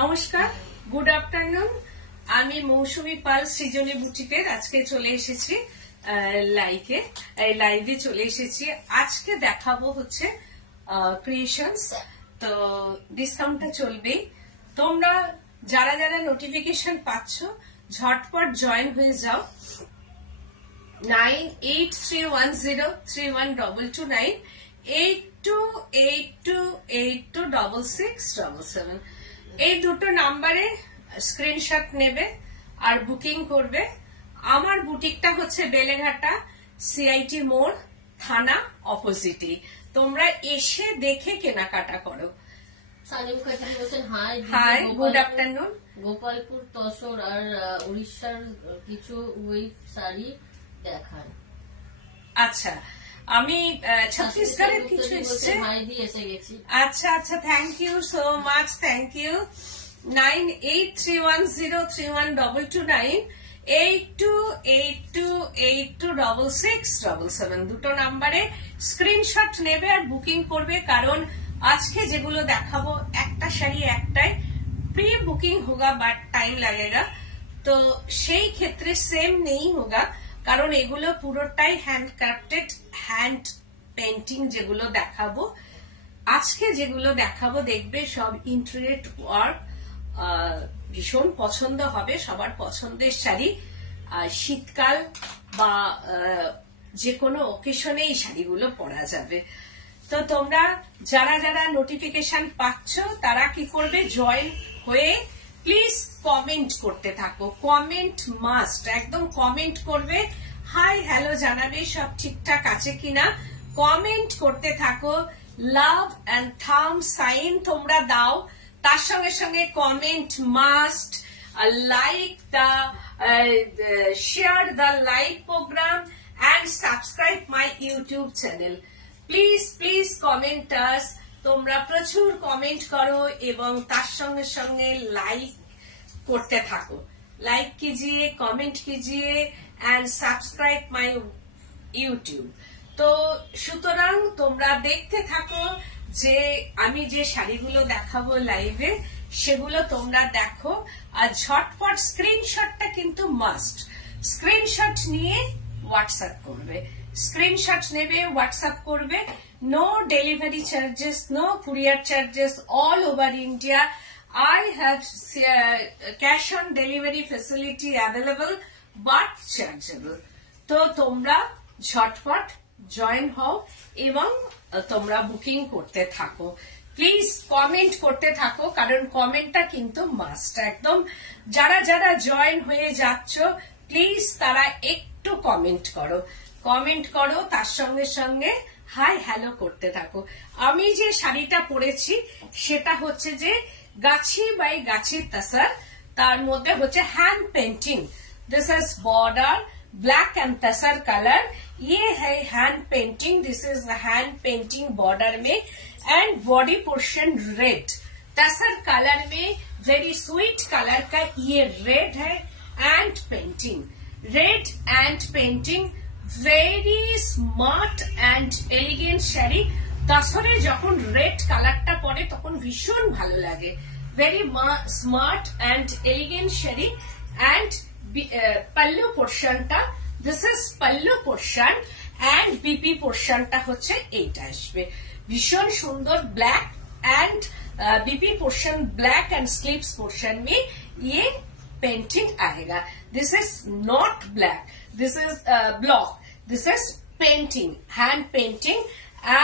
নমস্কার, good afternoon. আমি মৌসুমী পাল সৃজনী বুটিকের আজকে চলে এসেছি লাইভে চলে এসেছি। আজকে দেখাবো হচ্ছে ক্রিয়েশনস। তো ডিসকাউন্টটা চলবেই। তোমরা যারা যারা নোটিফিকেশন পাচ্ছ ঝটপট জয়েন হয়ে যাও। 9831031229 8282826677 এই দুটো নাম্বারে স্ক্রিনশট নেবে আর বুকিং করবে। আমার বুটিকটা হচ্ছে বেলেঘাটা সিআইটি মোড়, থানা অপোজিটই। তোমরা এসে দেখে কেনাকাটা করো। Hi, good afternoon. Gopalpur, tussar আর উড়িষ্যার কিছু ওয়েভ শাড়ি দেখান। আচ্ছা, আমি ছত্তিশগড়ের কিছু এসছে। আচ্ছা আচ্ছা, thank you so much, thank you. 9831031229 8282826677 দুটো নাম্বারে স্ক্রিনশট নেবে আর বুকিং করবে। কারণ আজকে যেগুলো দেখাবো একটা শাড়ি একটাই, प्री बुकिंग होगा बट टाइम लगेगा, तो সেই ক্ষেত্রে সেম নেই होगा। কারণ এগুলো পুরোটাই হ্যান্ড ক্রাফটেড, হ্যান্ড পেন্টিং। যেগুলো দেখাবো আজকে, যেগুলো দেখাবো দেখবে সব ইন্ট্রিয়েট ওয়ার্ক, ভীষণ পছন্দ হবে, সবার পছন্দের শাড়ি। শীতকাল বা যে কোনো অকেশনে এই শাড়িগুলো পরা যাবে। তো তোমরা যারা যারা নোটিফিকেশন পাচ্ছ তারা কি করবে, জয়েন হয়ে প্লিজ কমেন্ট করতে থাকো। কমেন্ট মাস্ট, একদম কমেন্ট করবে, হাই হ্যালো জানাবে সব ঠিকঠাক আছে কিনা। কমেন্ট করতে থাকো, লাভ এন্ড থাম সাইন তোমরা দাও। তার সঙ্গে সঙ্গে comment must, like the share the live programme and subscribe my YouTube channel. Please please comment us. তোমরা প্রচুর কমেন্ট করো এবং তার সঙ্গে সঙ্গে লাইক করতে থাকো। লাইক कीजिए, कमेंट कीजिए एंड सब्सक्राइब माय ইউটিউব। তো সুতরাং তোমরা দেখতে থাকো যে আমি যে শাড়িগুলো দেখাবো লাইভে সেগুলো তোমরা দেখো। আর ঝটপট স্ক্রিনশটটা কিন্তু মাস্ট, স্ক্রিনশট নিয়ে হোয়াটসঅ্যাপ করবে। স্ক্রিনশট নেবে, হোয়াটসঅ্যাপ করবে। No delivery charges, no courier charges, all over India. I have cash on delivery facility available but chargeable. তো তোমরা ঝটপট জয়েন হও এবং তোমরা বুকিং করতে থাকো। প্লিজ কমেন্ট করতে থাকো, কারণ কমেন্টটা কিন্তু মাস্ট একদম। যারা যারা জয়েন হয়ে যাচ্ছ প্লিজ তারা একটু কমেন্ট করো, কমেন্ট করো, তার সঙ্গে সঙ্গে হাই হ্যালো করতে থাকো। আমি যে শাড়িটা পরেছি সেটা হচ্ছে যে গাছি বাই গাছি তসর, তার মধ্যে হচ্ছে hand painting. This is border black and tussar colour, ये है hand painting. This is hand painting border में and body portion red. Tussar colour में वेरी स्वीट कलर का ये रेड है and painting, red and painting, very smart and elegant sari. তসরে যখন red কালারটা পরে তখন ভীষণ ভালো লাগে। Very smart and elegant sari. And pallu পোর্শনটা, this is pallu portion and BP পোর্শনটা হচ্ছে এইটা আসবে। ভীষণ সুন্দর black and BP portion black and sleeves portion में ये पेंटिंग आएगा। This is not black, this is block, this is painting, hand painting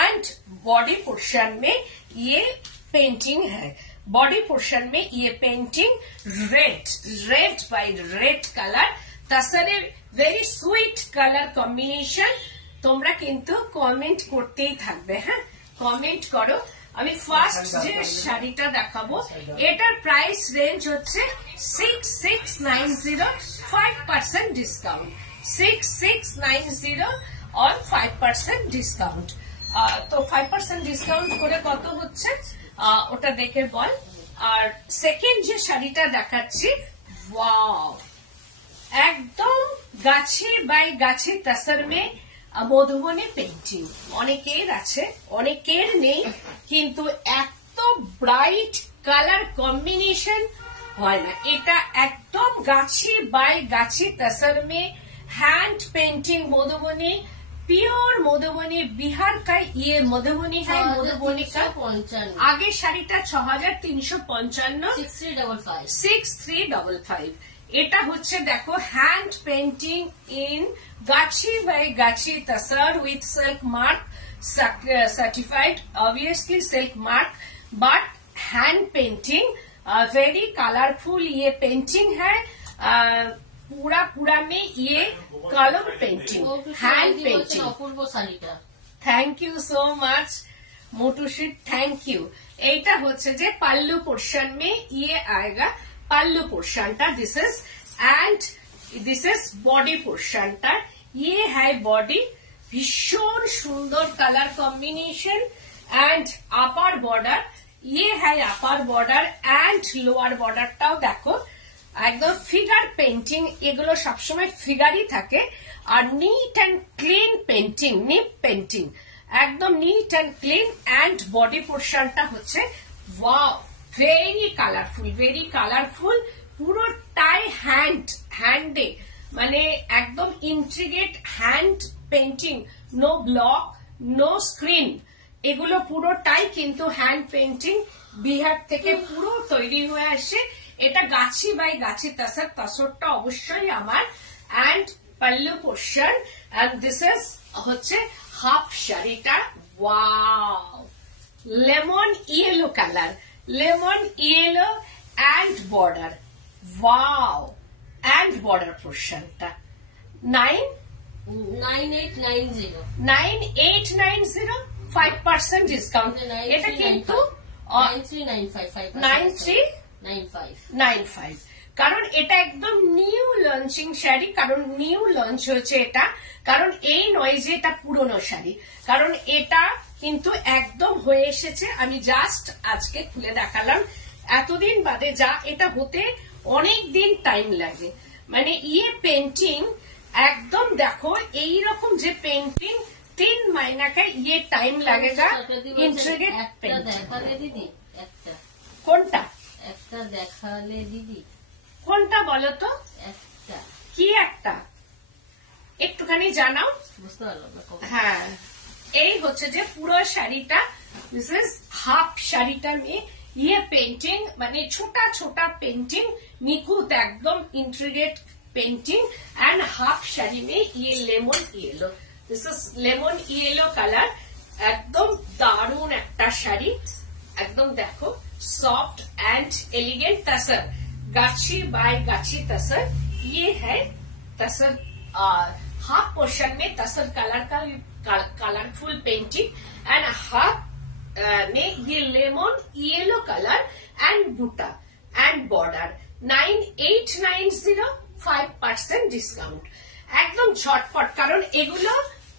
and body portion में ये पेंटिंग है। बॉडी पोर्शन में ये painting red, red by red colour, तसरे very sweet colour combination. তোমরা কিন্তু কমেন্ট করতেই থাকবে। হ্যাঁ, কমেন্ট করো। আমি ফার্স্ট যে শাড়িটা দেখাবো এটার প্রাইস রেঞ্জ হচ্ছে 6690, 5% ডিসকাউন্ট, 6690 और 5% ডিসকাউন্ট। তো 5% ডিসকাউন্ট করে কত হচ্ছে ওটা দেখে বল। আর সেকেন্ড যে শাড়িটা দেখাচ্ছি, ওয়াও, একদম গাছি by Gachhi tussar May Madhubani painting. অনেকের আছে, অনেকের নেই, কিন্তু এত ব্রাইট কালার কম্বিনেশন হয় না। এটা একদম গাছি বাই গাছি तसर में hand painting Madhubani, pure Madhubani, Bihar का ये मधुबनी है। मधुबनी का आगे শাড়িটা 6355 6355। এটা হচ্ছে দেখো hand painting in Gachhi by Gachhi tasar with silk mark, certified obviously silk mark but hand painting, very colourful ये पेंटिंग है। पूरा में ये कलर पेंटिंग, हैंड पेंटिंग। অপূর্ব শাড়িটা thank you so much Moutushi, thank you. এইটা হচ্ছে যে পাল্লু পোর্শন में ये आएगा, পাল্লু পোর্শনটা this is and this is body पोर्शनটা, ये है बॉडी। ভীষণ সুন্দর colour combination and upper border, ये है अपर बॉर्डर एंड लोअर बॉर्डरটাও দেখো একদম ফিগার পেন্টিং। এগুলো সবসময় ফিগারই থাকে। আর নিট এন্ড ক্লিন পেন্টিং, নিপ পেন্টিং, একদম neat and clean. And body পোর্শনটা হচ্ছে ওয়াও, ভেরি কালারফুল, পুরোটাই হ্যান্ডে, মানে একদম intricate hand painting, no block, no screen, এগুলো পুরোটাই কিন্তু হ্যান্ড পেন্টিং, বিহার থেকে পুরো তৈরি হয়ে আসে। এটা গাছি বাই গাছি तसर, तसरটা অবশ্যই আমার। And pallu portion and this is হচ্ছে হাফ শাড়িটা, wow, lemon yellow colour, lemon yellow and border, wow. And border পোর্শনটা 9890 5% ডিসকাউন্ট। এটা কিন্তু 9395, কারণ এটা একদম নিউ লঞ্চিং শাড়ি। কারণ নিউ লঞ্চ হয়েছে এটা, কারণ এই নয় যে এটা পুরনো শাড়ি, কারণ এটা কিন্তু একদম হয়ে এসেছে। আমি জাস্ট আজকে খুলে দেখালাম, এতদিন বাদে যা এটা হতে অনেক দিন টাইম লাগে। মানে ইয়ে পেন্টিং একদম দেখো এইরকম যে পেন্টিং 3 महीना का ये टाइम लगेगा। इंट्रीगेट पेंटिंग কোনটা একটা দেখালে দিদি, কোনটা বলো তো, একটা কি একটা একটুখানি জানাও। বুঝতে পারলাম না। হ্যাঁ, এই হচ্ছে যে পুরো শাড়িটা, দিস ইজ হাফ শাড়িটা में ये पेंटिंग, মানে ছোটা ছোটা পেন্টিং, নিখুঁত একদম integrate painting. And half sari में ये lemon yellow, this is lemon yellow colour, একদম দারুণ একটা শাড়ি। একদম দেখো सॉफ्ट एंड एलिगेंट तसर, गाछी बाय गाछी तसर, ये है तसर। हाफ पोर्शन में तसर कलर का कलरफुल पेंटिंग एंड हाफ में ये lemon yellow colour and buta and border. 9890 5% discount, একদম ঝটপট। কারণ এগুলো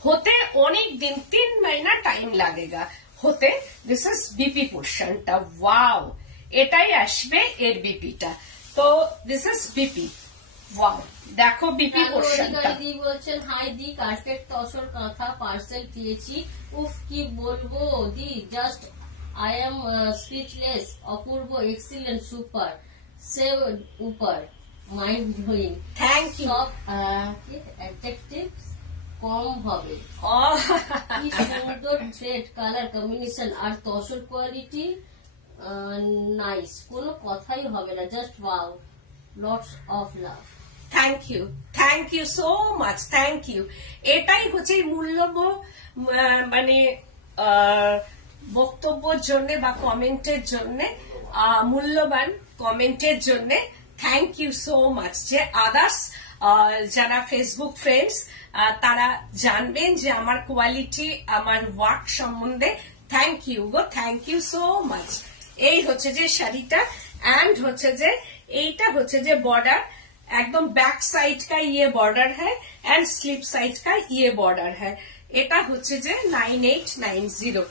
হতে অনেক দিন, 3 महीना টাইম লাগেগা হতে। দিস ইজ বিপি পোর্শনটা, ওয়াও, এটাই আসবে এর বিপিটা। তো দিস ইজ বিপি, ওয়াও, দেখো বিপি পোর্শনটা। দিদি বলছেন হাই দি, কার্পেট তসর কাঁথা পার্সেল পেয়েছি, উফ কি বলবো দি, জাস্ট আই এম স্পিচলেস, অপূর্ব, এক্সিলেন্ট, সুপার, সে উপর, মাইন্ড ব্লোয়িং, থ্যাংক ইউ। সব অ্যাডজেক্টিভস কম হবে। কি সুন্দর থ্রেড কালার কম্বিনেশন আর তসর কোয়ালিটি নাইস, কোনো কথাই হবে না, just wow, lots of love. Thank you so much, thank you. এটাই হচ্ছে মূল্যবান মানে বক্তব্যের জন্য বা কমেন্টের জন্য, মূল্যবান কমেন্টের জন্য থ্যাংক ইউ সো মাচ। যে আদার্স যারা ফেসবুক ফ্রেন্ডস তারা জানবেন যে আমার কোয়ালিটি, আমার ওয়ার্ক সম্বন্ধে। থ্যাংক ইউ গো, থ্যাংক ইউ সো মাচ। এই হচ্ছে যে শাড়িটা, एंड হচ্ছে যে এইটা হচ্ছে যে বর্ডার, एकदम बैक साइड का ये बॉर्डर है एंड स्लीप साइड का ये बॉर्डर है। এটা হচ্ছে যে 9890।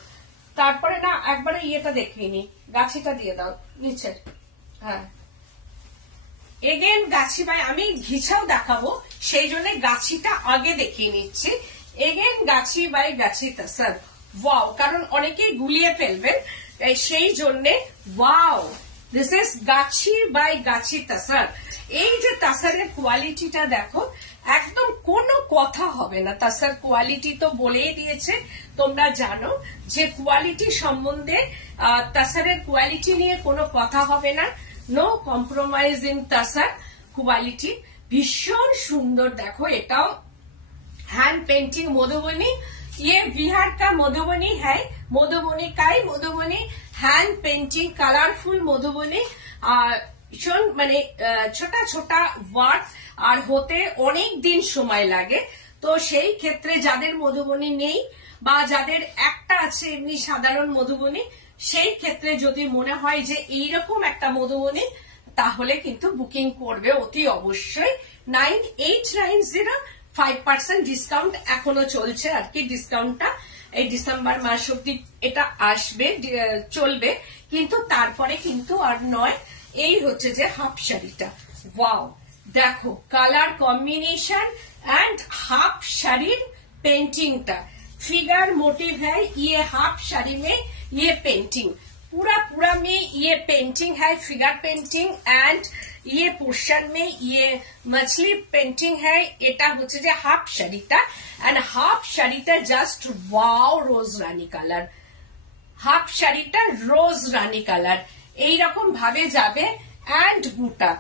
তারপরে না একবারে ইয়েটা দেখিনি, গাছিটা দিয়ে দাও নিচে। হ্যাঁ, এগেন গাছি ভাই আমি ঘিছাও দেখাবো, সেই জন্য গাছিটা আগে দেখিয়ে নিচ্ছি। Again Gachhi by Gachhi tussar, wow, কারণ অনেকেই গুলিয়ে ফেলবেন সেই জন্য। Wow, this is Gachhi by গাছি তাসার। এই যে তাসারের কোয়ালিটিটা দেখো, একদম কোনো কথা হবে না। তাসার কোয়ালিটি তো বলেই দিয়েছে, তোমরা জানো যে কোয়ালিটি সম্বন্ধে তাসারের কোয়ালিটি নিয়ে কোনো কথা হবে না। No compromise in tussar quality. ভীষণ সুন্দর দেখো, এটাও हैंड पेंटिंग मधुबनी। ये बिहार का मधुबनी है, मधुबनी का ही Madhubani hand painting colourful Madhubani. ভীষণ মানে ছোটা ছোটা ওয়ার্ড আর হতে অনেক দিন সময় লাগে। তো সেই ক্ষেত্রে যাদের মধুবনী নেই বা যাদের একটা আছে এমনি সাধারণ মধুবনী, সেই ক্ষেত্রে যদি মনে হয় যে এইরকম একটা মধুবনী, তাহলে কিন্তু বুকিং করবে অতি অবশ্যই। 9890 5% ডিসকাউন্ট এখনো চলছে আর কি। ডিসকাউন্টটা এই ডিসেম্বর মাস অব্দি এটা আসবে, চলবে, কিন্তু তারপরে কিন্তু আর নয়। এই হচ্ছে যে হাফ শাড়িটা, ওয়াও দেখো কালার কম্বিনেশন एंड हाफ শাড়ির पेंटिंगটা फिगर मोटिव है। ये हाफ শাড়ি में ये पेंटिंग पूरा में ये पेंटिंग है, फिगर पेंटिंग एंड ये पोर्शन में ये मछली पेंटिंग है। এটা হচ্ছে যে হাফ শাড়িটা, एंड हाफ শাড়িটা জাস্ট ওয়াও রোজ রানী কালার। হাফ শাড়িটা রোজ রানী কালার এইরকম ভাবে যাবে। एंड বুটা,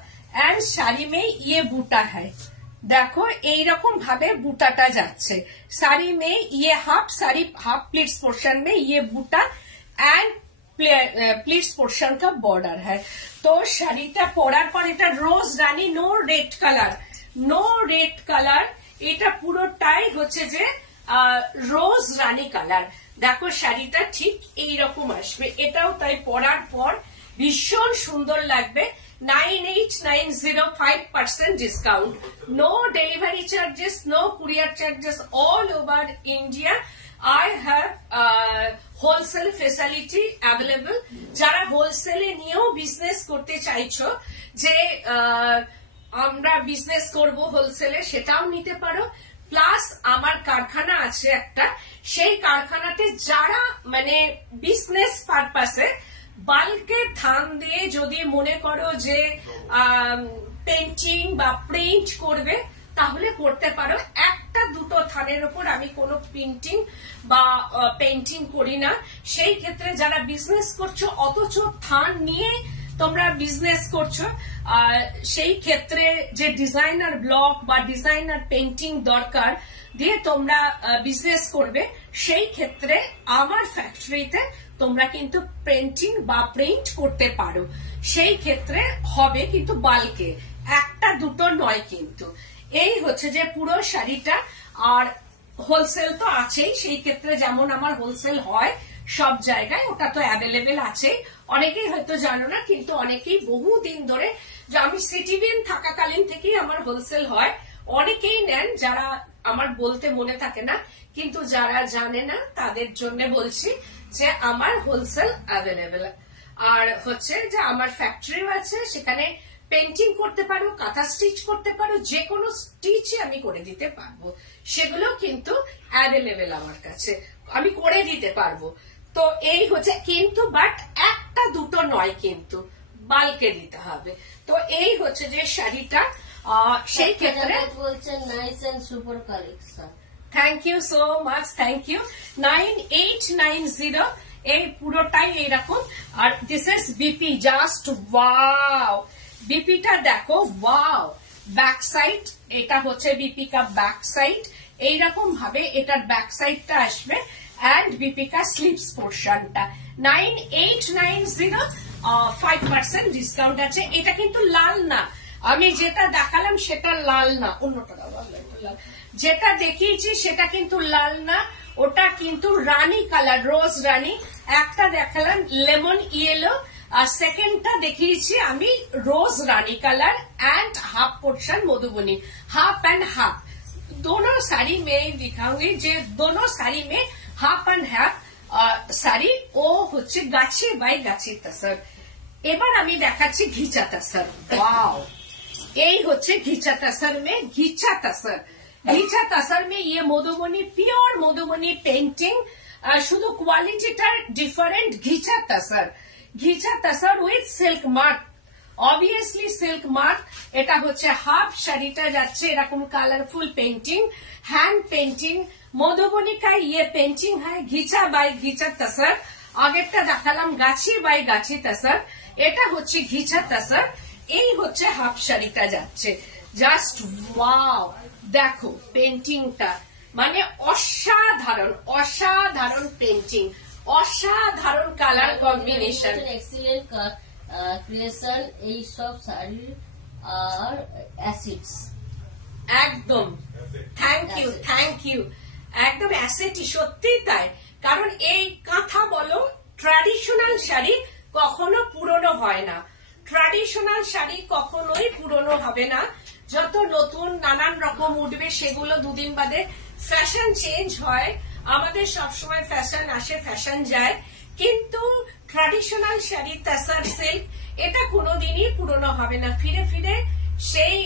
एंड শাড়ি में ये বুটা है, দেখো এইরকম ভাবে বুটাটা যাচ্ছে। শাড়ি में ये half sari half pleats portion में ये बूटा एंड प्लीट्स पोर्शन का बॉर्डर है। तो শাড়িটা পরার পর এটা রোজ রানী, no red colour, no red colour, এটা পুরোটাই হচ্ছে যে রোজ রানী কালার। দেখো শাড়িটা ঠিক এইরকম আসবে, এটাও তাই পরার পর ভীষণ সুন্দর লাগবে। 9890 5% discount, no delivery charges, no courier charges, all over India. I have wholesale facility available. যারা হোলসেলে নিয়েও বিজনেস করতে চাইছো, যে আমরা বিজনেস করব হোলসেলে, সেটাও নিতে পারো। প্লাস আমার কারখানা আছে একটা, সেই কারখানাতে যারা মানে বিজনেস পারপাসে বাল্কে থান দিয়ে যদি মনে করো যে পেন্টিং বা প্রিন্ট করবে, তাহলে করতে পারো। একটা দুটো থানের উপর আমি কোনো প্রিন্টিং বা পেন্টিং করি না। সেই ক্ষেত্রে যারা বিজনেস করছো অথচ থান নিয়ে তোমরা বিজনেস করছো, সেই ক্ষেত্রে যে ডিজাইনার ব্লক বা ডিজাইনার পেন্টিং দরকার দিয়ে তোমরা বিজনেস করবে, সেই ক্ষেত্রে আমার ফ্যাক্টরিতে তোমরা কিন্তু পেন্টিং বা প্রিন্ট করতে পারো। সেই ক্ষেত্রে হবে কিন্তু বাল্কে, একটা দুটো নয় কিন্তু। এই হচ্ছে যে পুরো শাড়িটা। আর হোলসেল তো আছেই, সেই ক্ষেত্রে যেমন আমার হোলসেল হয় সব জায়গায়, ওটা তো অ্যাভেলেবেল আছে। অনেকেই হয়তো জানো না, কিন্তু অনেকেই বহুদিন ধরে, যে আমি সিটিভিএন থাকাকালীন থেকেই আমার হোলসেল হয়। অনেকেই নেন, যারা আমার বলতে মনে থাকে না, কিন্তু যারা জানে না তাদের জন্য বলছি যে আমার হোলসেল অ্যাভেলেবেল। আর হচ্ছে যে আমার ফ্যাক্টরিও আছে, সেখানে পেন্টিং করতে পারো, কাঁথা স্টিচ করতে পারো, যে কোনো স্টিচই আমি করে দিতে পারবো। সেগুলো কিন্তু অ্যাভেলেবেল আমার কাছে, আমি করে দিতে পারবো। তো এই হচ্ছে, কিন্তু বাট একটা দুটো নয়, কিন্তু বাল্কে দিতে হবে। তো এই হচ্ছে যে শাড়িটা, সেই ক্ষেত্রে বলছেন nice and super collection. Thank you so much, thank you. 9890 এই পুরোটাই এইরকম। আর this is BP, just wow. বিপিটা দেখো, ওয়াও। ব্যাক সাইড, এটা হচ্ছে বিপি কা ব্যাক সাইড, এইরকম ভাবে এটার ব্যাক সাইডটা আসবে। এন্ড বিপি কা স্লিভস পোর্শনটা 9890 5% ডিসকাউন্ট আছে। এটা কিন্তু লাল না, আমি যেটা দেখালাম সেটা লাল না, অন্যটা যেটা দেখিয়েছি সেটা কিন্তু লাল না, ওটা কিন্তু রানী কালার, রোজ রানী। একটা দেখালাম লেমন ইয়েলো, আর সেকেন্ডটা দেখিয়েছি আমি रोज रानी colour and half portion Madhubani, half and half. दोनों साड़ी में दिखाऊंगी, যে दोनों साड़ी में हाफ एंड हाफ শাড়ি ও হচ্ছে গাছি বাই গাছি তাসার। এবার আমি দেখাচ্ছি ঘিচা তাসার। ওয়াও, এই হচ্ছে ঘিচা তাসার মে ঘিচা তাসার। ঘিচা তাসার মে ये মধুবনী, পিওর মধুবনী পেন্টিং, শুধু কোয়ালিটিটার different. Ghicha tussar ghicha tussar with silk mark, obviously silk mark. এটা হচ্ছে হাফ শাড়িটা যাচ্ছে এরকম colourful painting, hand painting. Madhubani का ये पेंटिंग है घिचा बाय घिचा तसर। আগেরটা দেখালাম গাছি বাই গাছি তাসার, এটা হচ্ছে ঘিচা তাসার। এই হচ্ছে হাফ শাড়িটা যাচ্ছে, জাস্ট ওয়াও। দেখো পেন্টিংটা মানে অসাধারণ, অসাধারণ পেন্টিং, অসাধারণ কালার কম্বিনেশন, এক্সিলেন্ট ক্রিয়েশন। এই সব শাড়ি আর অ্যাসিডস একদম। Thank you, thank you. একদম অ্যাসেটি, সত্যিই তাই। কারণ এই কাঁথা বলো, ট্র্যাডিশনাল শাড়ি কখনো পুরনো হয় না। ট্র্যাডিশনাল শাড়ি কখনোই পুরনো হবে না। যত নতুন নানান রকম উঠবে সেগুলো দুদিন বাদে ফ্যাশন চেঞ্জ হয়। আমাদের সবসময় ফ্যাশন আসে, ফ্যাশন যায়, কিন্তু ট্র্যাডিশনাল শাড়ি তাসার সিল্ক এটা কোনোদিনই পুরনো হবে না। ফিরে ফিরে সেই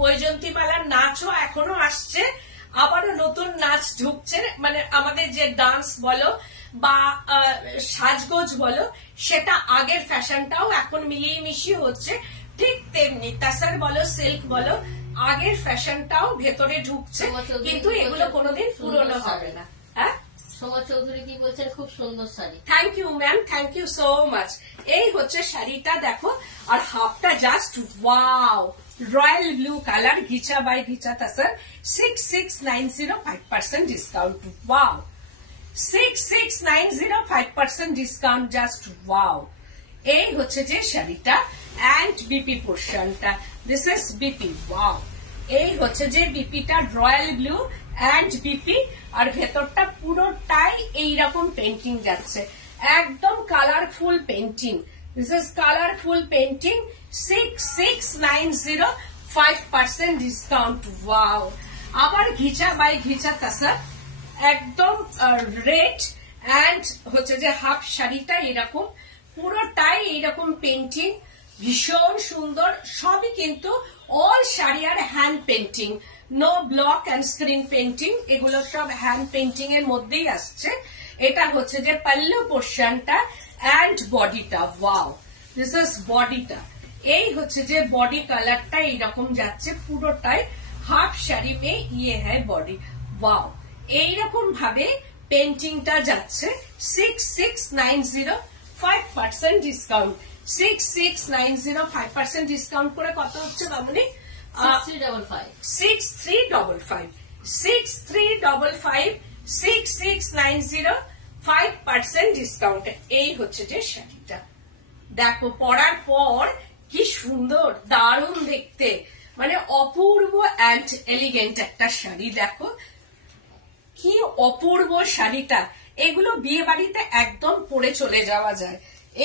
বৈজয়ন্তীমালার নাচও এখনো আসছে, আবারও নতুন নাচ ঢুকছে। মানে আমাদের যে ডান্স বলো বা সাজগোজ বলো, সেটা আগের ফ্যাশনটাও এখন মিলিয়ে মিশিয়ে হচ্ছে। ঠিক তেমনি তাসার বলো, সিল্ক বলো, আগের ফ্যাশনটাও ভেতরে ঢুকছে, কিন্তু এগুলো কোনোদিন পুরনো হবে না। হ্যাঁ, সোমা চৌধুরী কি বলছেন, খুব সুন্দর শাড়ি। Thank you ma'am, thank you so much. এই হচ্ছে শাড়িটা দেখো, আর হাফটা just wow, royal blue colour, ghicha by ghicha tussar, 6690, 5% discount. Wow, 6690, 5% discount, just wow. এই হচ্ছে যে শাড়িটা, অ্যান্ড বিপি পোর্শনটা, দিস ইজ বিপি। ওয়াও, এই হচ্ছে যে বিপিটা, রয়্যাল ব্লু অ্যান্ড বিপি, আর ভেতরটা পুরোটাই এইরকম পেন্টিং যাচ্ছে, একদম colourful painting. This is colourful painting, 6690, 5% discount. Wow, আবার ঘিচা বাই ঘিচা তাসার, একদম রেড, অ্যান্ড হচ্ছে যে হাফ শাড়িটা এরকম, পুরোটাই এইরকম পেন্টিং, ভীষণ সুন্দর। সবই কিন্তু অল শাড়ি আর hand painting, no block and screen painting, এগুলো সব হ্যান্ড পেন্টিং এর মধ্যেই আসছে। এটা হচ্ছে যে পাল্লু পোর্শনটা অ্যান্ড বডিটা। ওয়াও, দিস ইজ বডিটা। এই হচ্ছে যে বডি কালারটা এইরকম যাচ্ছে, পুরোটাই হাফ শাড়ি মে ইয়ে হ্যায় বডি। ওয়াও, এইরকম ভাবে পেন্টিংটা যাচ্ছে, 6690, 5% ডিসকাউন্ট। 6690, 5% ডিসকাউন্ট করে কত হচ্ছে বাবুনি? 6355, 6355, 6355, 6690, 5% ডিসকাউন্ট। এই হচ্ছে যে শাড়িটা, দেখো পরার পর কি সুন্দর, দারুণ দেখতে, মানে অপূর্ব অ্যান্ড এলিগেন্ট একটা শাড়ি। দেখো কি অপূর্ব শাড়িটা, এগুলো বিয়ে বাড়িতে একদম পরে চলে যাওয়া যায়।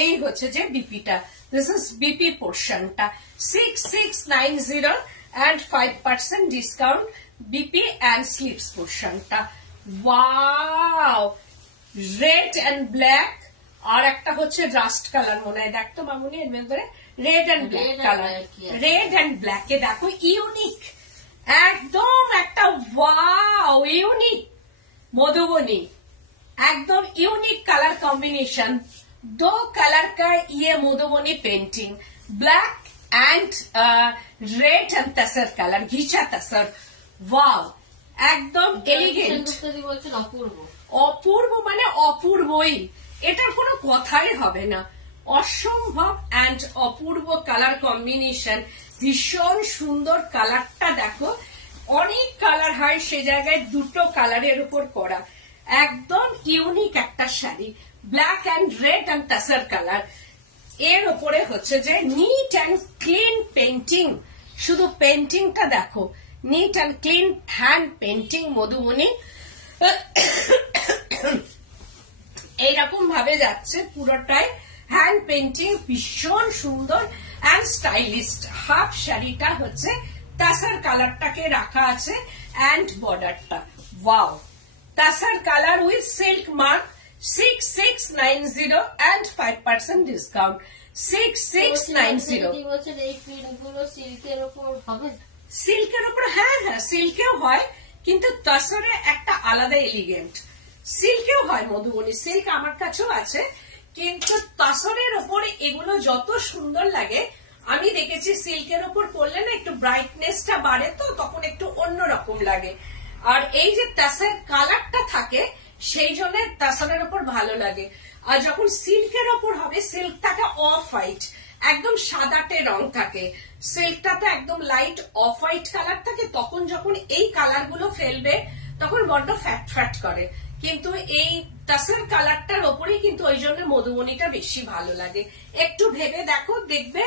এই হচ্ছে যে বিপিটা, দিস ইজ বিপি পোর্শনটা, 6690 and 5% discount, BP and slips পোর্শনটা। ওয়াও, রেড অ্যান্ড ব্ল্যাক, আর একটা হচ্ছে রাস্ট কালার মনে হয়, দেখতো মামুনি এর ভেতরে red and black colour, red and ব্ল্যাকে দেখো ইউনিক, একদম একটা ওয়াও ইউনিক मधुबनी, एकदम यूनिक कलर कॉम्बिनेशन, 2 कलर का ये Madhubani painting, black and red and tussar colour, ghicha tussar. वाव, एकदम एलिगेंट, অপূর্ব মানে অপূর্বই, এটার কোনো কথাই হবে না, অসম্ভব অ্যান্ড অপূর্ব কালার কম্বিনেশন, ভীষণ সুন্দর কালারটা দেখো, অনেক কালার হয় সে জায়গায় দুটো কালারের উপর করা, একদম ইউনিক একটা sari, black and red and তাসার colour, এর উপরে হচ্ছে যে নিট অ্যান্ড ক্লিন পেন্টিং, শুধু পেন্টিংটা দেখো, neat and clean hand painting Madhubani, এইরকম ভাবে যাচ্ছে পুরোটাই হ্যান্ড পেন্টিং, ভীষণ সুন্দর অ্যান্ড স্টাইলিস্ট। হাফ শাড়িটা হচ্ছে তাসার কালারটাকে রাখা আছে অ্যান্ড বর্ডারটা। Wow, তাসার colour with silk mark, 6690 and 5% discount, 6690। এই প্রিন্টগুলো সিল্কের উপর হবে? সিল্কের উপর, হ্যাঁ হ্যাঁ সিল্কেও হয়, কিন্তু তাসারে একটা আলাদা এলিগেন্ট, সিল্কেও হয় মধুবনী, সিল্ক আমার কাছেও আছে, কিন্তু তসরের ওপরে এগুলো যত সুন্দর লাগে, আমি দেখেছি সিল্কের ওপর পরলে না একটু ব্রাইটনেসটা বাড়ে, তো তখন একটু অন্যরকম লাগে। আর এই যে তসর কালারটা থাকে সেই জন্য তসরের ওপর ভালো লাগে। আর যখন সিল্কের ওপর হবে, সিল্কটাকে অফ হোয়াইট, একদম সাদাটে রং থাকে, সিল্কটা তো একদম লাইট অফ হোয়াইট কালার থাকে, তখন যখন এই কালার গুলো ফেলবে তখন বড্ড ফ্যাট ফ্যাট করে। কিন্তু এই তসর কালারটার ওপরেই কিন্তু ওই জন্য মধুবনীটা বেশি ভালো লাগে। একটু ভেবে দেখো, দেখবে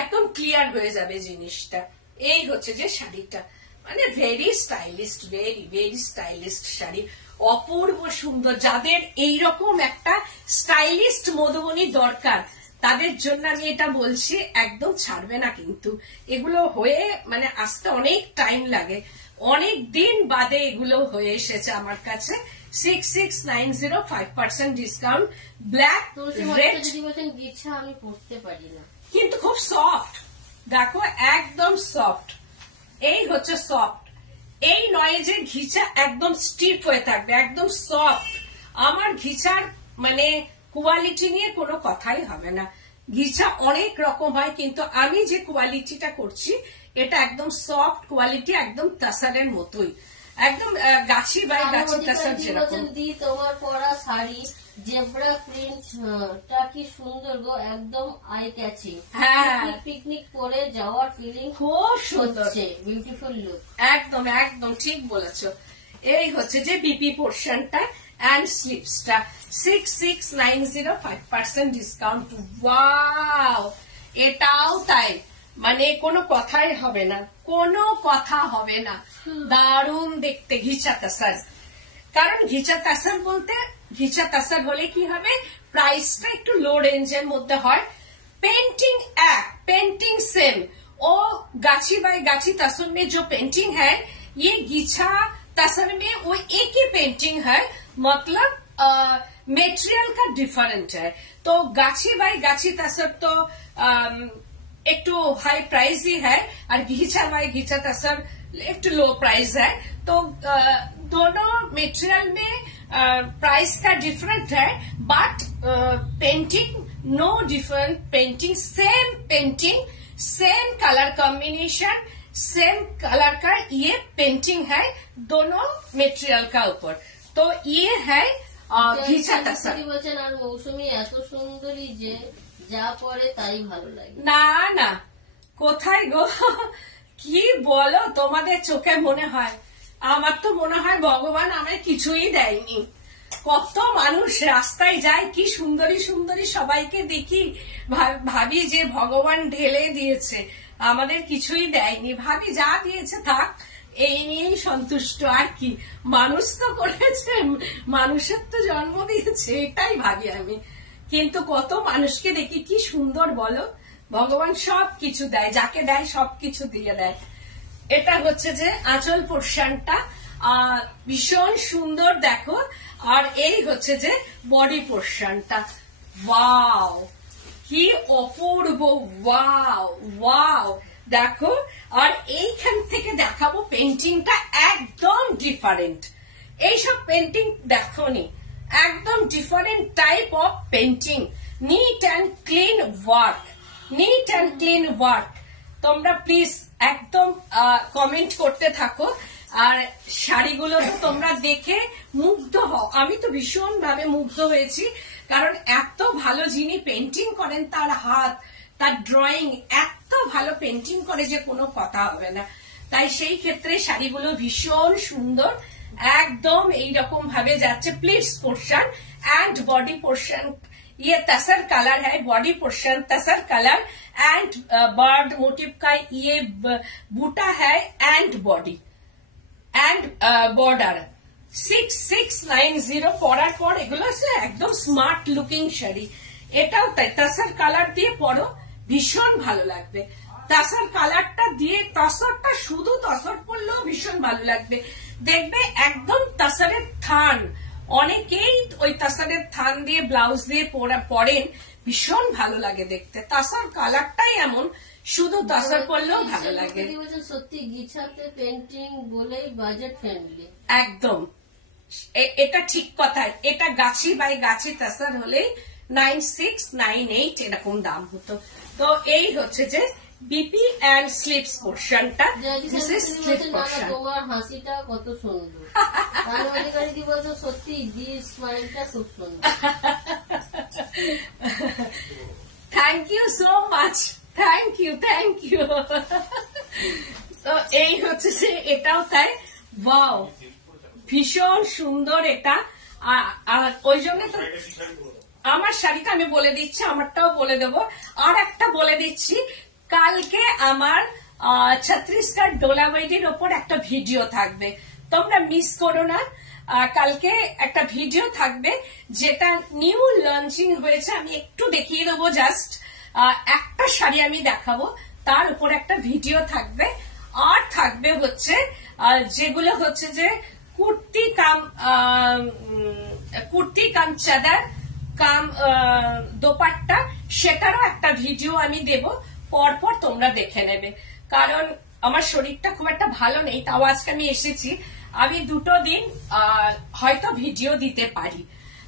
একদম ক্লিয়ার হয়ে যাবে জিনিসটা। এই হচ্ছে যে শাড়িটা, মানে very stylist, very very stylist sari, অপূর্ব সুন্দর। যাদের এইরকম একটা স্টাইলিস্ট মধুবনী দরকার তাদের জন্য আমি এটা বলছি, একদম ছাড়বে না কিন্তু। এগুলো হয়ে মানে আসতে অনেক টাইম লাগে, অনেক দিন বাদে এগুলো হয়ে এসেছে আমার কাছে। 6690 5% ডিসকাউন্ট, ব্ল্যাক রেড। গিছা আমি পরতে পারি না, কিন্তু খুব সফট, দেখো একদম সফট। এই হচ্ছে সফট, এই নয় যে ঘিচা একদম স্টিফ হয়ে থাকবে, একদম সফট। আমার ঘিচার মানে কোয়ালিটি নিয়ে কোনো কথাই হবে না। ঘিচা অনেক রকম হয়, কিন্তু আমি যে কোয়ালিটিটা করছি এটা একদম সফট কোয়ালিটি, একদম তসরের মতোই, একদম গাছি বাই গাছি তসর যেরকম। দি তোমার পরা শাড়ি জেব্রা প্রিন্টটা কি সুন্দর গো, একদম আই ক্যাচিং। হ্যাঁ, পিকনিক করে যাওয়ার ফিলিং খুব সুন্দর, বিউটিফুল লুক। একদম একদম ঠিক বলেছো। এই হচ্ছে যে বিপি পোর্শনটা and স্লিপসটা, 6690 5% ডিসকাউন্ট। ওয়াও, এটাও তাই, মানে কোনো কথাই হবে না, কোনো কথা হবে না। দারুণ দেখতে ঘিচা তসর। কারণ ঘিচা তসর বলতে, ঘিচা তসর হলে কি হবে, প্রাইসটা একটু লো রেঞ্জের মধ্যে হয়। पेंटिंग एक, पेंटिंग सेम। ओ गाछी बाई गाछी तसर में जो पेंटिंग है, ये गीछा तसर में वो एक ही पेंटिंग है, मतलब मेटेरियल का डिफरेंट है। तो गाछी बाई गाछी तसर तो एक तो हाई प्राइस ही है, और घीचा बाई घीचा तसर एक तो लो प्राइस है। तो दोनों मेटेरियल में प्राइस का डिफरेंट है, but painting no different, painting same, painting same colour combination, same colour का ये पेंटिंग है दोनों मेटेरियल का ऊपर। तो ये है ঘিচা তসর। বলছেন আর মৌসুমী এত সুন্দরী যে যা পরে তাই ভালো লাগে। না না, কোথায় গো, কি বলো, তোমাদের চোখে মনে হয়, আমার তো মনে হয় ভগবান আমায় কিছুই দেয়নি। কত মানুষ রাস্তায় যায়, কি সুন্দরী সুন্দরী সবাইকে দেখি, ভাবি যে ভগবান ঢেলে দিয়েছে, আমাদের কিছুই দেয়নি। ভাবি যা দিয়েছে থাক, এই নিয়েই সন্তুষ্ট। আর কি, মানুষ তো করেছে, মানুষের তো জন্ম দিয়েছে, এটাই ভাবি আমি। কিন্তু কত মানুষকে দেখি কি সুন্দর বলো, ভগবান সব কিছু দেয়, যাকে দেয় সব কিছু দিয়ে দেয়। এটা হচ্ছে যে আঁচল পোর্শনটা, ভীষণ সুন্দর দেখো। আর এই হচ্ছে যে বডি পোর্শনটা, ওয়াও কি অপূর্ব, ওয়াও ওয়াও দেখো। আর এইখান থেকে দেখাবো পেন্টিংটা একদম ডিফারেন্ট। এইসব পেন্টিং দেখোনি, একদম different type of painting, neat and clean work, neat and clean work. তোমরা প্লিজ একদম কমেন্ট করতে থাকো, আর শাড়িগুলো তো তোমরা দেখে মুগ্ধ হও। আমি তো ভীষণ ভাবে মুগ্ধ হয়েছি, কারণ এত ভালো যিনি পেন্টিং করেন, তার হাত, তার ড্রয়িং এত ভালো পেন্টিং করে যে কোনো কথা হবে না। তাই সেই ক্ষেত্রে শাড়িগুলো ভীষণ সুন্দর, একদম এইরকম ভাবে যাচ্ছে। Pleats portion and body portion, ये तसर कलर है, body portion tussar colour and bird motif का ये बूटा है एंड बॉडी एंड बॉर्डर। 6690 পরার পর এগুলো একদম স্মার্ট লুকিং শাড়ি। এটাও তাই, তসর কালার দিয়ে পরো, ভীষণ ভালো লাগবে। তসর কালারটা দিয়ে, তসরটা শুধু তসর পরলেও ভীষণ ভালো লাগবে। দেখবে একদম তসরের থান, অনেকেই ওই তসরের থান দিয়ে ব্লাউজ দিয়ে পরেন, ভীষণ ভালো লাগে দেখতে। তসর কালারটাই এমন, শুধু তসর পরলেও ভালো লাগে। সত্যি গিছাতে পেন্টিং বলেই বাজেট ফ্রেন্ডলি, একদম এটা ঠিক কথা। এটা গাছি বাই গাছি তসর হলেই 9698 এরকম দাম হতো। তো এই হচ্ছে যে বিপি অ্যান্ড স্লিপস পোর্শনটা। This is slip portion. তোমার হাসিটা কত সুন্দর, রানী বলছো সত্যি স্মাইলটা খুব সুন্দর। Thank you so much, thank you. তো এই হচ্ছে যে এটাও তাই, ওয়াও ভীষণ সুন্দর এটা। আর ওই জন্য তো আমার শাড়িটা আমি বলে দিচ্ছি, আমারটাও বলে দেবো। আর একটা বলে দিচ্ছি, কালকে আমার ছত্তিশগড় ডোলাবাইডির ওপর একটা ভিডিও থাকবে, তোমরা মিস করো না। কালকে একটা ভিডিও থাকবে যেটা নিউ লঞ্চিং হয়েছে, আমি একটু দেখিয়ে দেবো। জাস্ট একটা শাড়ি আমি দেখাবো, তার উপর একটা ভিডিও থাকবে। আর থাকবে হচ্ছে যেগুলো হচ্ছে যে কুর্তি কাম চাদর কাম দোপাট্টা, সেটারও একটা ভিডিও আমি দেব, পরপর তোমরা দেখে নেবে। কারণ আমার শরীরটা খুব একটা ভালো নেই, তাও আজকে আমি এসেছি। আমি 2 দিন হয়তো ভিডিও দিতে পারি।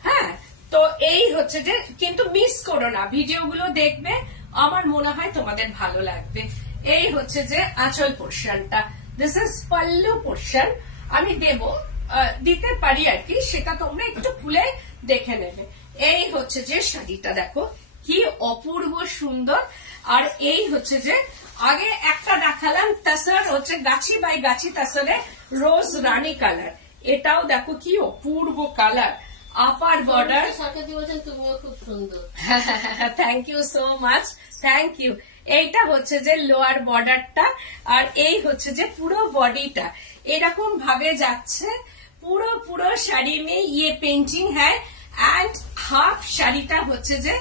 হ্যাঁ, তো এই হচ্ছে যে, কিন্তু মিস করো না, ভিডিওগুলো দেখবে, আমার মনে হয় তোমাদের ভালো লাগবে। এই হচ্ছে যে আঁচল পোর্শনটা, দিস ইজ পাল্লু পোর্শন। আমি দিতে পারি আর কি, সেটা তোমরা একটু খুলে দেখে নেবে। এই হচ্ছে যে শাড়িটা দেখো কি অপূর্ব সুন্দর। আর এই হচ্ছে যে আগে একটা দেখালাম তাসর, হচ্ছে গাছি by Gachhi তাসরে rose Rani colour, এটাও দেখো কি অপূর্ব কালার। আপার বর্ডার, তুমিও খুব সুন্দর। Thank you so much, thank you. এইটা হচ্ছে যে লোয়ার বর্ডারটা, আর এই হচ্ছে যে পুরো বডিটা এরকম ভাবে যাচ্ছে। পুরো শাড়ি মে ইয়ে পেন্টিং হ্যায়। অ্যান্ড হাফ শাড়িটা হচ্ছে যে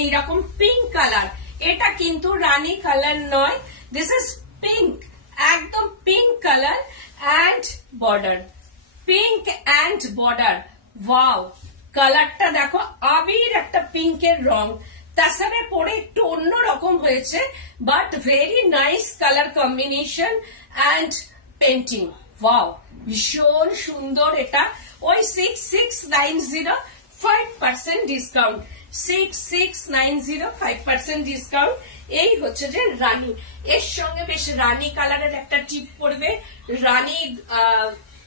এইরকম পিঙ্ক কালার, এটা কিন্তু রানী কালার নয়, দিস ইজ পিঙ্ক, একদম pink colour. And border, pink and border, wow কালারটা দেখো, আবির একটা পিঙ্কের রং, তাছাড়া পরে একটু অন্যরকম হয়েছে, but very nice colour combination and painting, wow ভীষণ সুন্দর। এটা ওই 6690 5% ডিসকাউন্ট, 6690 5% ডিসকাউন্ট। এই হচ্ছে যে রানী, এর সঙ্গে বেশ রানী কালারের একটা টিপ পড়বে, রানী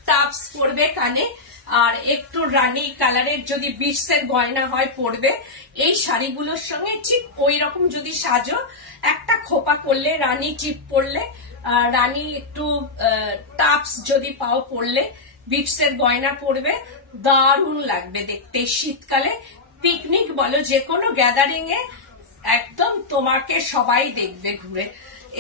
টাপস পড়বে কানে, আর একটু রানী কালারের যদি বিটসের গয়না হয় পড়বে। এই শাড়িগুলোর সঙ্গে ঠিক ওই রকম যদি সাজো, একটা খোপা করলে, রানী টিপ পড়লে, রানী একটু টাপস যদি পাও পড়লে, বিটসের গয়না পড়বে, দারুণ লাগবে দেখতে। শীতকালে পিকনিক বলো, যে কোনো গ্যাদারিং এ একদম তোমাকে সবাই দেখবে ঘুরে।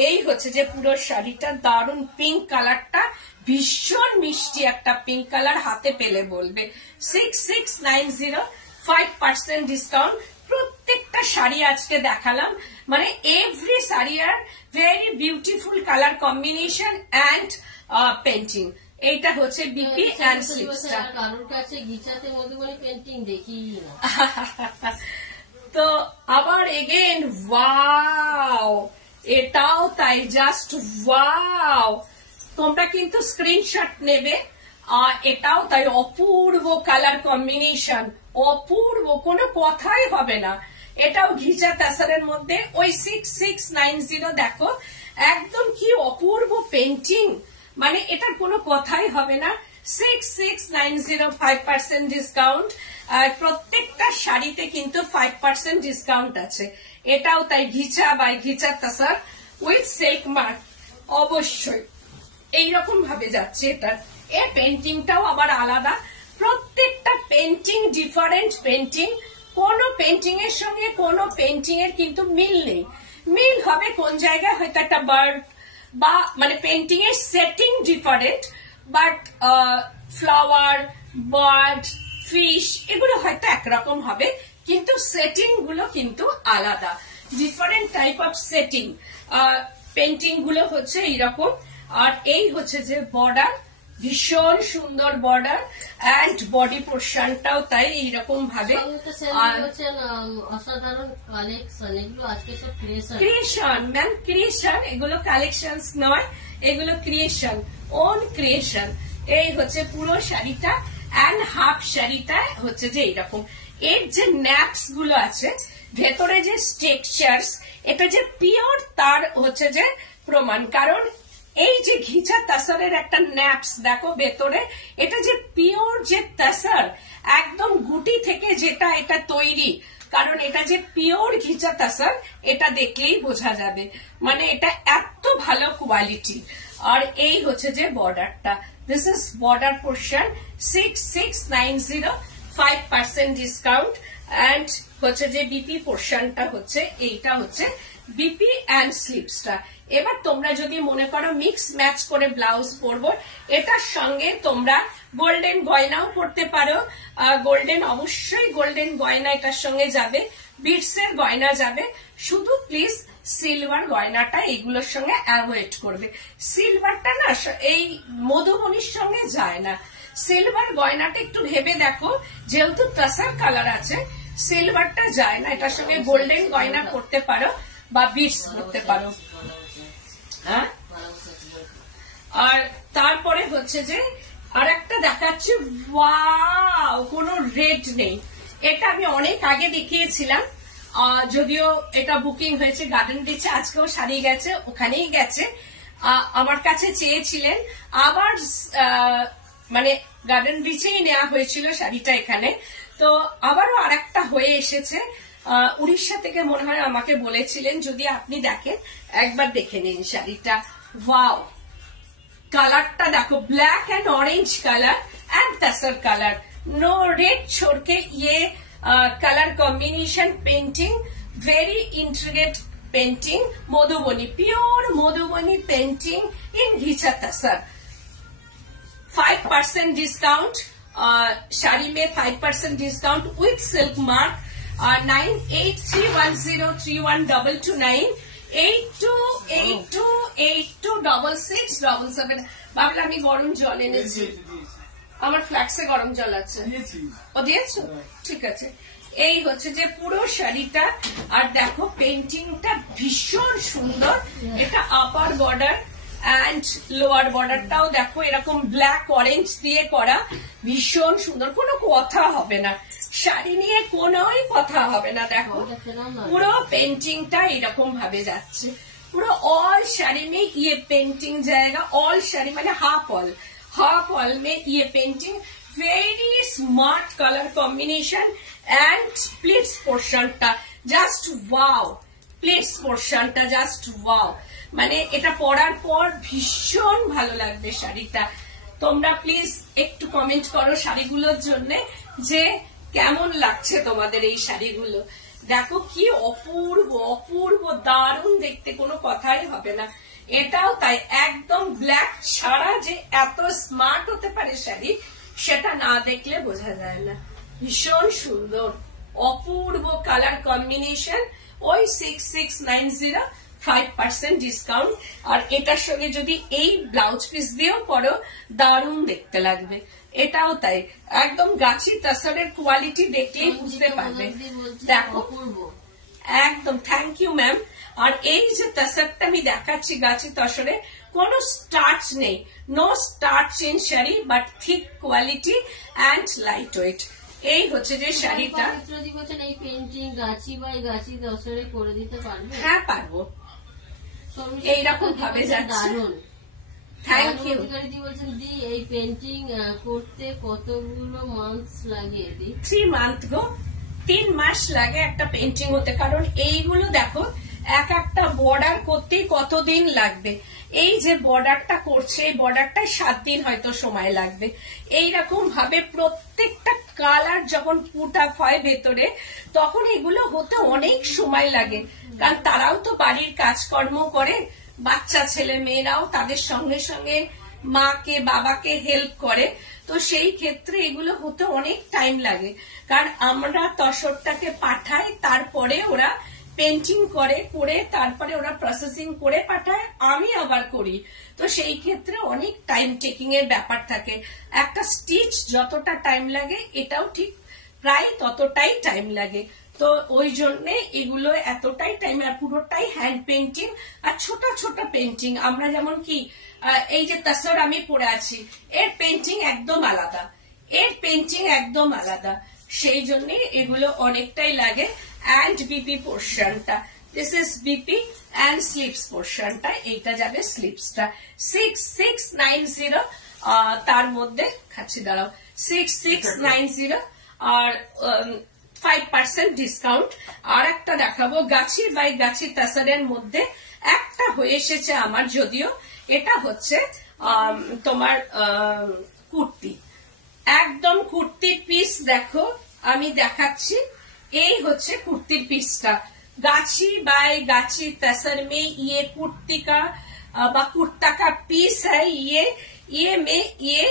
এই হচ্ছে যে পুরো শাড়িটা, দারুণ পিঙ্ক কালারটা, ভীষণ মিষ্টি একটা পিঙ্ক কালার, হাতে পেলে বলবে। 6690 5% ডিসকাউন্ট। প্রত্যেকটা শাড়ি আজকে দেখালাম, মানে every sari are very beautiful colour combination and painting. এইটা হচ্ছে বিপি অ্যান্ড স্লিপসটা। কারোর কাছে গিচাতে মধুবনী পেন্টিং দেখি না। তো আবার এগেন ওয়াও, এটাও তাই, জাস্ট ওয়াও। তোমরা কিন্তু স্ক্রিনশট নেবে। এটাও তাই, অপূর্ব কালার কম্বিনেশন, অপূর্ব, কোনো কথাই হবে না। এটাও ঘিচা তাসারের মধ্যে, ওই 6690 দেখো, একদম কি অপূর্ব পেন্টিং, মানে এটার কোনো কথাই হবে না। 6690 5% ডিসকাউন্ট। আর প্রত্যেকটা শাড়িতে কিন্তু 5% ডিসকাউন্ট আছে। এটাও তাই, ghicha by ghicha tussar with silk mark, অবশ্যই এইরকম ভাবে যাচ্ছে এটা। এর পেন্টিংটাও আবার আলাদা, প্রত্যেকটা পেন্টিং ডিফারেন্ট পেন্টিং, কোন পেন্টিং এর সঙ্গে কোন পেন্টিং এর কিন্তু মিল নেই। মিল হবে কোন জায়গায়, হয়তো একটা বার্ড বা মানে পেন্টিং এর setting different, but flower, bird, fish এগুলো হয়তো একরকম হবে, কিন্তু সেটিং গুলো কিন্তু আলাদা, different type of setting. Painting গুলো হচ্ছে এইরকম। আর এই হচ্ছে যে বর্ডার, ভীষণ সুন্দর বর্ডার, অ্যান্ড বডি পোর্শনটাও তাই এইরকম ভাবে। অসাধারণ কালেকশন, এগুলো আজকে সব ক্রিয়েশন, ম্যাম ক্রিয়েশন, এগুলো কালেকশন নয়, এগুলো ক্রিয়েশন, ওন ক্রিয়েশন। এই হচ্ছে পুরো শাড়িটা, অ্যান্ড হাফ শাড়িটা হচ্ছে যে এইরকম। এর যে ন্যাপস গুলো আছে ভেতরে যে স্ট্রাকচারস, এটা যে পিওর তার হচ্ছে যে প্রমাণ। কারণ এই যে ঘিচা তাসারের একটা ন্যাপস দেখো ভেতরে, এটা যে পিওর যে তাসার একদম গুটি থেকে যেটা এটা তৈরি, কারণ এটা যে পিওর ঘিচা তাসার এটা দেখলেই বোঝা যাবে, মানে এটা এত ভালো কোয়ালিটি। আর এই হচ্ছে যে বর্ডারটা, this is border portion 6690, 5% discount. And হচ্ছে যে বিপি পোর্শনটা হচ্ছে এইটা হচ্ছে বিপি এন্ড স্লিপসটা। এবার তোমরা যদি মনে করো মিক্স ম্যাচ করে ব্লাউজ পরবো, এটার সঙ্গে তোমরা গোল্ডেন গয়নাও পরতে পারো। গোল্ডেন, অবশ্যই গোল্ডেন গয়না এটার সঙ্গে যাবে, বিটস এর গয়না যাবে, শুধু প্লিজ সিলভার গয়নাটা এগুলোর সঙ্গে অ্যাভয়েড করবে। সিলভারটা না এই মধুবনির সঙ্গে যায় না, সিলভার গয়নাটা একটু ভেবে দেখো, যেহেতু টাসার কালার আছে সিলভারটা যায় না, এটার সঙ্গে গোল্ডেন গয়না পরতে পারো বা বিটস পরতে পারো। হ্যাঁ, আর তারপরে হচ্ছে যে আর একটা দেখাচ্ছি, ওয়াও, কোনো রেড নেই, এটা আমি অনেক আগে দেখিয়েছিলাম, যদিও এটা বুকিং হয়েছে গার্ডেন রিচে, আজকেও শাড়ি গেছে, ওখানেই গেছে, আমার কাছে চেয়েছিলেন, আবার মানে গার্ডেন রিচেই নেওয়া হয়েছিল শাড়িটা এখানে, তো আবারও আরেকটা হয়ে এসেছে। উড়িষ্যা থেকে মনে হয় আমাকে বলেছিলেন যদি আপনি দেখেন একবার দেখে নিন শাড়িটা। ওয়াও, কালারটা দেখো, black and orange colour and tussar colour, no red छोड़ के ये colour combination painting, very intricate painting, Madhubani, pure Madhubani painting in ghicha tussar. 5% discount, sari में 5% डिस्काउंट विथ सिल्क मार्क। 9831031229, 8282826677। ভাবলে আমি গরম জল এনেছি, আমার ফ্ল্যাক্সে গরম জল আছে, ও দিয়েছো, ঠিক আছে। এই হচ্ছে যে পুরো শাড়িটা, আর দেখো পেন্টিংটা ভীষণ সুন্দর, এটা আপার বর্ডার এন্ড লোয়ার বর্ডারটাও দেখো এরকম ব্ল্যাক অরেঞ্জ দিয়ে করা, ভীষণ সুন্দর, কোনো কথা হবে না শাড়ি নিয়ে, কোনোই কথা হবে না। দেখো পুরো পেন্টিংটা এরকম ভাবে যাচ্ছে, পুরো ऑल শাড়ি में ये पेंटिंग जाएगा, ऑल শাড়ি মানে हाफ ऑल में ये painting, very smart colour combination and splits पोर्शनটা জাস্ট ওয়াও, প্লিটস পোর্শনটা জাস্ট ওয়াও, মানে এটা পরার পর ভীষণ ভালো লাগবে শাড়িটা। তোমরা প্লিজ একটু কমেন্ট করো শাড়িগুলোর জন্য যে কেমন লাগছে তোমাদের এই শাড়িগুলো। দেখো কি অপূর্ব অপূর্ব, দারুণ দেখতে, কোনো কথাই হবে না। এটাও তাই, একদম ব্ল্যাক ছাড়া যে এত স্মার্ট হতে পারে শাড়ি, সেটা না দেখলে বোঝা যায় না। ভীষণ সুন্দর অপূর্ব কালার কম্বিনেশন, ওই 6690, 5% ডিসকাউন্ট। আর এটার সঙ্গে যদি এই ব্লাউজ পিস দিয়েও পরো দারুণ দেখতে লাগবে। এটাও তাই, একদম গাছি তাসারের কোয়ালিটি দেখলেই বুঝতে পারবে। দেখো একদম, থ্যাংক ইউ ম্যাম। আর এই যে তাসারটা আমি দেখাচ্ছি গাছি তসরে, কোনো স্টার্চ নেই, no starch in sari, but thick quality and light weight. এই হচ্ছে যে শাড়িটা। এই পেন্টিং গাছি বা গাছি তসরে করে দিতে পারবে? হ্যাঁ পারবো, এইরকম ভাবে যাচ্ছে। Thank you. বলছেন দি এই পেন্টিং করতে কতগুলো মান্থস লাগে? 3 মান্থ গো, 3 মাস লাগে একটা পেন্টিং হতে, কারণ এইগুলো দেখো এক একটা বর্ডার করতেই কতদিন লাগবে। এই যে বর্ডারটা করছে, এই বর্ডারটাই 7 দিন হয়তো সময় লাগবে। এইরকম ভাবে প্রত্যেকটা কালার যখন পুট আপ হয় ভেতরে, তখন এগুলো হতে অনেক সময় লাগে, কারণ তারাও তো বাড়ির কাজকর্ম করে, বাচ্চা ছেলে মেয়েরাও তাদের সঙ্গে সঙ্গে মাকে বাবাকে হেল্প করে, তো সেই ক্ষেত্রে এগুলো হতে অনেক টাইম লাগে। কারণ আমরা তসরটাকে পাঠাই, তারপরে ওরা পেন্টিং করে, তারপরে ওরা প্রসেসিং করে পাঠায়, আমি আবার করি, তো সেই ক্ষেত্রে অনেক টাইম টেকিং এর ব্যাপার থাকে। একটা স্টিচ যতটা টাইম লাগে এটাও ঠিক প্রায় ততটাই টাইম লাগে, তো ওই জন্য এগুলো এতটাই টাইম, আর পুরোটাই হ্যান্ড পেন্টিং আর ছোট ছোট পেন্টিং। আমরা যেমন কি এই যে তসর আমি পরে আছি, এর পেন্টিং একদম আলাদা, এর পেন্টিং একদম আলাদা, সেই জন্য এগুলো অনেকটাই লাগে। অ্যান্ড বিপি পোর্শনটা, this is BP and slips পোর্শনটা, এইটা যাবে স্লিপসটা 6690, তার মধ্যে খাচ্ছি দাঁড়াও 6690 আর 5% ডিসকাউন্ট। আর একটা দেখাবো গাছি বাই গাছি তাসারের মধ্যে একটা হয়ে এসেছে আমার, যদিও এটা হচ্ছে তোমার কুর্তি, একদম কুর্তির পিস। দেখো আমি দেখাচ্ছি, এই হচ্ছে কুর্তির পিসটা। गाछी बाय गाछी तसर में ये कुर्ती का कुर्ता का पीस है। ये में ये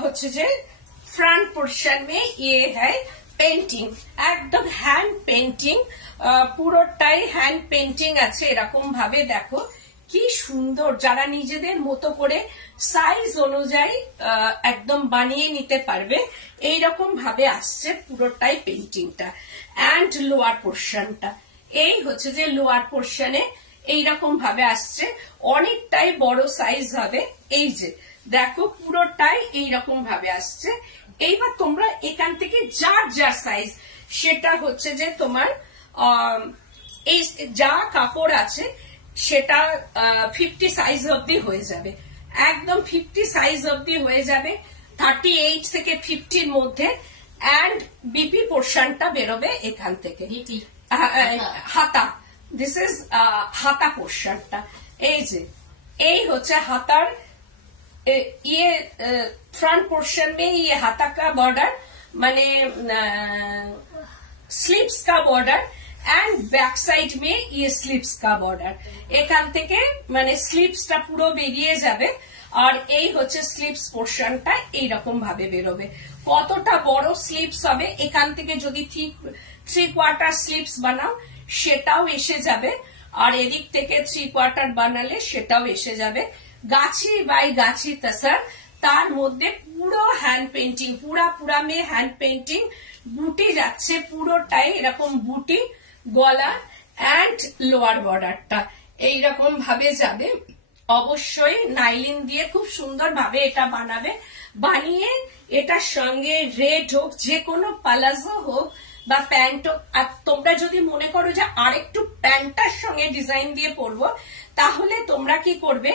होच्छे जे फ्रंट पोर्शन में ये है पेंटिंग, एकदम हैंड पेंटिंग, পুরোটাই হ্যান্ড পেন্টিং আছে। এরকম ভাবে দেখো কি সুন্দর, যারা নিজেদের মতো করে সাইজ অনুযায়ী একদম বানিয়ে নিতে পারবে, এইরকম ভাবে আসছে পুরোটাই পেন্টিংটা। অ্যান্ড লোয়ার পোর্শনটা, এই হচ্ছে যে লোয়ার পোর্শনে এইরকম ভাবে আসছে, অনেকটাই বড় সাইজ হবে। এই যে দেখো পুরোটাই এইরকম ভাবে আসছে। এইবার তোমরা এখান থেকে যার যা সাইজ, সেটা হচ্ছে যে তোমার এই যা কাপড় আছে সেটা 50 সাইজ অব্দি হয়ে যাবে, একদম 50 সাইজ অব্দি হয়ে যাবে, 38 থেকে 50 মধ্যে। অ্যান্ড বিপি পোর্শনটা বেরোবে এখান থেকে, হাতা, দিস ইজ হাতা পোর্শনটা। এই যে এই হচ্ছে হাতার, ये फ्रंट पोर्शन में ये हाथा का बॉर्डर माने स्लीव्स का बॉर्डर एंड बैक साइड में ये स्लीव्स का बॉर्डर, এখান থেকে মানে স্লিভসটা পুরো বেরিয়ে যাবে। আর এই হচ্ছে স্লিভস পোর্শনটা এইরকম ভাবে বেরোবে। কতটা বড় স্লিভস হবে, এখান থেকে যদি 3/4 স্লিভস বানাও সেটাও এসে যাবে, আর এদিক থেকে 3/4 বানালে সেটাও এসে যাবে। গাছি বাই গাছি তাসার, তার মধ্যে পুরো হ্যান্ড পেন্টিং, পুরা মে হ্যান্ড পেন্টিং, বুটি যাচ্ছে পুরোটাই এরকম বুটি, গলা অ্যান্ড লোয়ার বর্ডারটা এইরকম ভাবে যাবে। অবশ্যই নাইলিন দিয়ে খুব সুন্দর ভাবে এটা বানাবে, বানিয়ে এটার সঙ্গে রেড হোক, যে কোনো পালাজো হোক বা প্যান্ট হোক। আর তোমরা যদি মনে করো যে আরেকটু প্যান্টটার সঙ্গে ডিজাইন দিয়ে পরবো, তাহলে তোমরা কি করবে,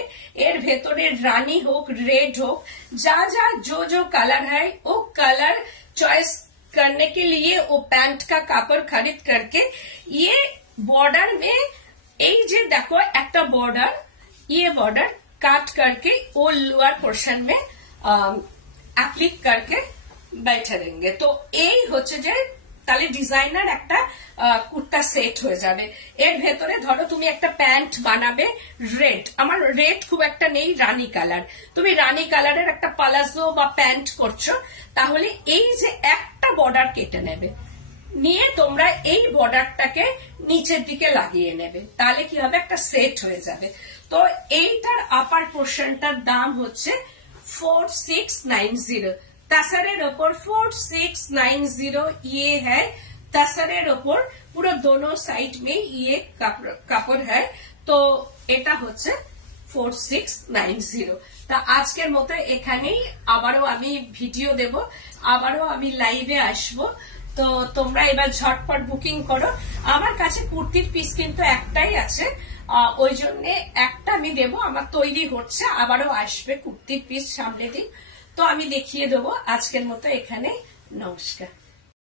এর ভেতরে রানী হোক, রেড হোক, যা যা जो कलर है वो कलर चॉइस करने के लिए वो पैंट का कापड़ खरीद करके ये बॉर्डर में এই যে দেখো একটা বর্ডার, ये बॉर्डर काट करके वो लोअर पोर्शन में एप्लिक करके बैठे रहेंगे। तो এই হচ্ছে যে তাহলে ডিজাইনার একটা কুর্তা সেট হয়ে যাবে। এর ভেতরে ধরো তুমি একটা প্যান্ট বানাবে রেড, আমার রেড খুব একটা নেই, রানী কালার, তুমি রানী কালারের একটা পালাজো বা প্যান্ট করছো, তাহলে এই যে একটা বর্ডার কেটে নেবে, নিয়ে তোমরা এই বর্ডারটাকে নিচের দিকে লাগিয়ে নেবে, তাহলে কি হবে, একটা সেট হয়ে যাবে। তো এইটার আপার পোর্শনটার দাম হচ্ছে 4690, तसरेर ओपर 4690 ये है। तसरेर ओपर पूरा दोनों साइड में ये কাপড় है, তো এটা হচ্ছে 4690। তা আজকের মতো এখানেই, আবারও আমি ভিডিও দেব, আবারও আমি লাইভে আসবো। তো তোমরা এবার ঝটপট বুকিং করো। আমার কাছে কুর্তির পিস কিন্তু একটাই আছে, ওই জন্য একটা আমি দেবো, আমার তৈরি হচ্ছে, আবারও আসবে কুর্তির পিস সামনে দিন, তো আমি দেখিয়ে দেবো। আজকের মতো এখানে, নমস্কার।